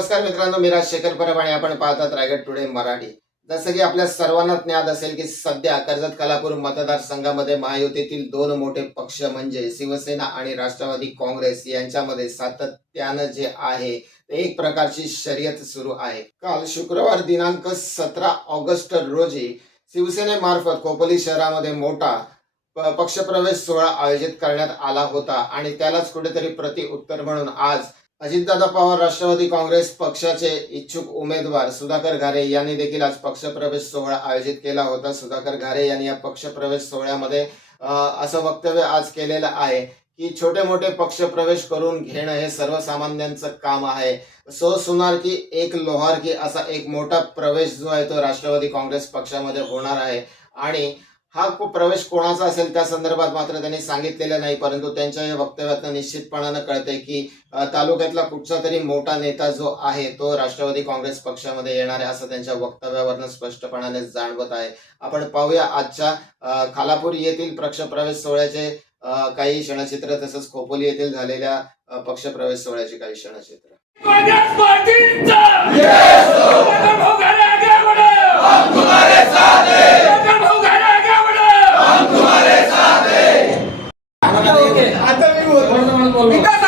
नमस्कार मित्रांनो मी राजशेखर परब आणि आपण पाहतात रायगड टुडे मराठी. जसं की आपल्या सर्वांना ज्ञात असेल की सध्या कर्जत कलापूर मतदारसंघामध्ये महायुतीतील दोन मोठे पक्ष म्हणजे शिवसेना आणि राष्ट्रवादी काँग्रेस यांच्यामध्ये सातत्यानं जे आहे एक प्रकारची शर्यत सुरू आहे. काल शुक्रवार दिनांक सतरा ऑगस्ट रोजी शिवसेनेमार्फत खोपोली शहरामध्ये मोठा पक्षप्रवेश सोहळा आयोजित करण्यात आला होता आणि त्यालाच कुठेतरी प्रति उत्तर म्हणून आज अजितदादा पवार राष्ट्रवादी काँग्रेस पक्षाचे इच्छुक उमेदवार सुधाकर घारे यांनी देखील आज पक्षप्रवेश सोहळा आयोजित केला होता. सुधाकर घारे यांनी या पक्षप्रवेश सोहळ्यामध्ये असं वक्तव्य आज केलेलं आहे की छोटे मोठे पक्षप्रवेश करून घेणं हे सर्वसामान्यांचं काम आहे. सो सुनार की एक लोहार की असा एक मोठा प्रवेश जो आहे तो राष्ट्रवादी काँग्रेस पक्षामध्ये होणार आहे. आणि हा प्रवेश कोणाचा असेल त्या संदर्भात मात्र त्यांनी सांगितलेलं नाही परंतु त्यांच्या या वक्तव्यातनं निश्चितपणानं कळतंय की तालुक्यातला कुठचा तरी मोठा नेता जो आहे तो राष्ट्रवादी काँग्रेस पक्षामध्ये येणार आहे असं त्यांच्या वक्तव्यावरनं स्पष्टपणाने जाणवत आहे. आपण पाहूया आजच्या खालापूर येथील पक्षप्रवेश सोहळ्याचे काही क्षणचित्र तसंच खोपोली येथील झालेल्या पक्ष पक्षप्रवेश सोहळ्याचे काही क्षणचित्र. आता मी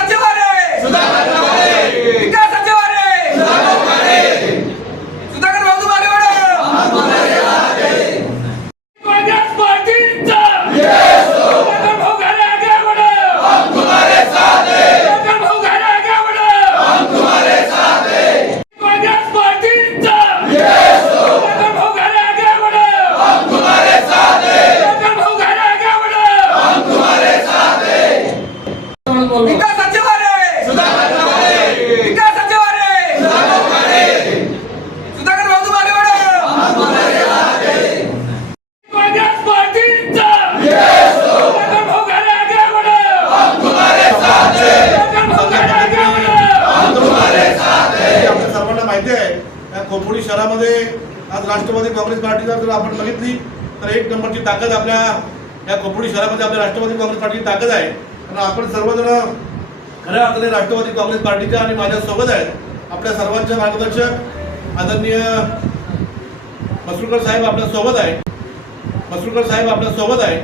या शहरामध्ये आज राष्ट्रवादी काँग्रेस पार्टीचा जर आपण बघितली तर एक नंबरची ताकद आपल्या या खोपोली शहरामध्ये आपल्या राष्ट्रवादी काँग्रेस पार्टीची ताकद आहे. आणि आपण सर्वजण खऱ्या अर्थाने राष्ट्रवादी काँग्रेस पार्टीच्या आणि माझ्या सोबत आहेत. आपल्या सर्वांच्या मार्गदर्शक आदरणीय मसरूळकर साहेब आपल्यासोबत आहे मसरूळकर साहेब आपल्यासोबत आहे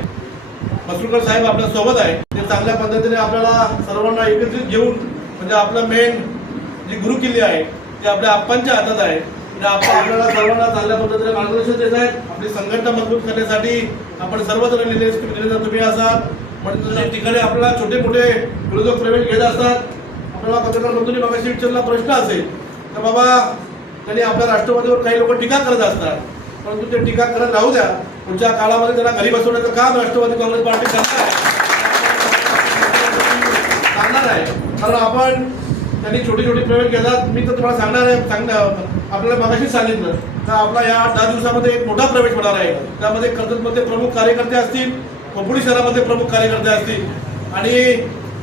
मसरूळकर साहेब आपल्यासोबत आहे ते चांगल्या पद्धतीने आपल्याला सर्वांना एकत्रित घेऊन म्हणजे आपलं मेन जी गुरुकिल्ली आहे ती आपल्या आप्पांच्या हातात आहे. आणि आपल्याला सर्वांना चांगल्या पद्धतीने मार्गदर्शन देत आहेत. आपली संघटना मजबूत करण्यासाठी आपण सर्वजण निलेश तुम्ही असाल. म्हणजे त्या ठिकाणी आपल्याला छोटे मोठे विरोधक प्रवेश घेत असतात. आपल्याला पत्रकार बंधूंनी मगाशी विचारला प्रश्न असेल. तर बाबा त्यांनी आपल्या राष्ट्रवादीवर काही लोक टीका करत असतात. परंतु ते टीका करत राहू द्या. पुढच्या काळामध्ये त्यांना घरी बसवण्याचं काम राष्ट्रवादी काँग्रेस पार्टी करणार सांगणार आहे. कारण आपण त्यांनी छोटी छोटी प्रवेश घेतात मी तर तुम्हाला सांगणार आहे सांगणार आपल्याला मगाशीच सांगितलं. तर आपला या दहा दिवसामध्ये एक मोठा प्रवेश होणार आहे. त्यामध्ये कर्जतमध्ये प्रमुख कार्यकर्ते असतील खोपोली शहरामध्ये प्रमुख कार्यकर्ते असतील आणि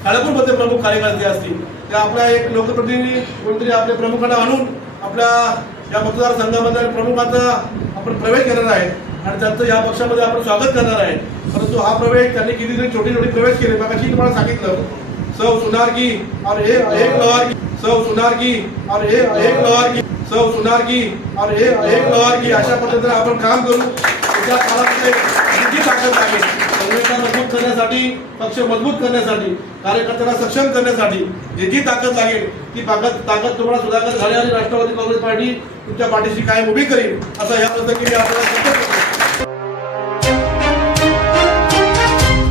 खालापूरमध्ये प्रमुख कार्यकर्ते असतील. त्या आपल्या एक लोकप्रतिनिधी कोणतरी आपल्या प्रमुखांना आणून आपल्या या मतदारसंघामध्ये प्रमुखांचा आपण प्रवेश करणार आहे आणि त्यांचं या पक्षामध्ये आपण स्वागत करणार आहे. परंतु हा प्रवेश त्यांनी कितीतरी छोटे छोटे प्रवेश केले मगाशी तुम्हाला सांगितलं. सब सुनार की और एक एक लोहार की सब सुनार की और एक एक लोहार की सब सुनार की और एक एक लोहार की। अशा पद्धतीने आपण काम करू. त्या काळामध्ये किती ताकद आहे संघटना मजबूत करण्यासाठी पक्ष मजबूत करण्यासाठी कार्यकर्त्यांना सक्षम करण्यासाठी जी जी ताकद लागेल ती ताकद ताकद तुम्हाला सुधाकर झाले आणि राष्ट्रवादी काँग्रेस पार्टी तुमच्या पाठीशी कायम उभी करील असं या प्रसंगी मी आपल्याला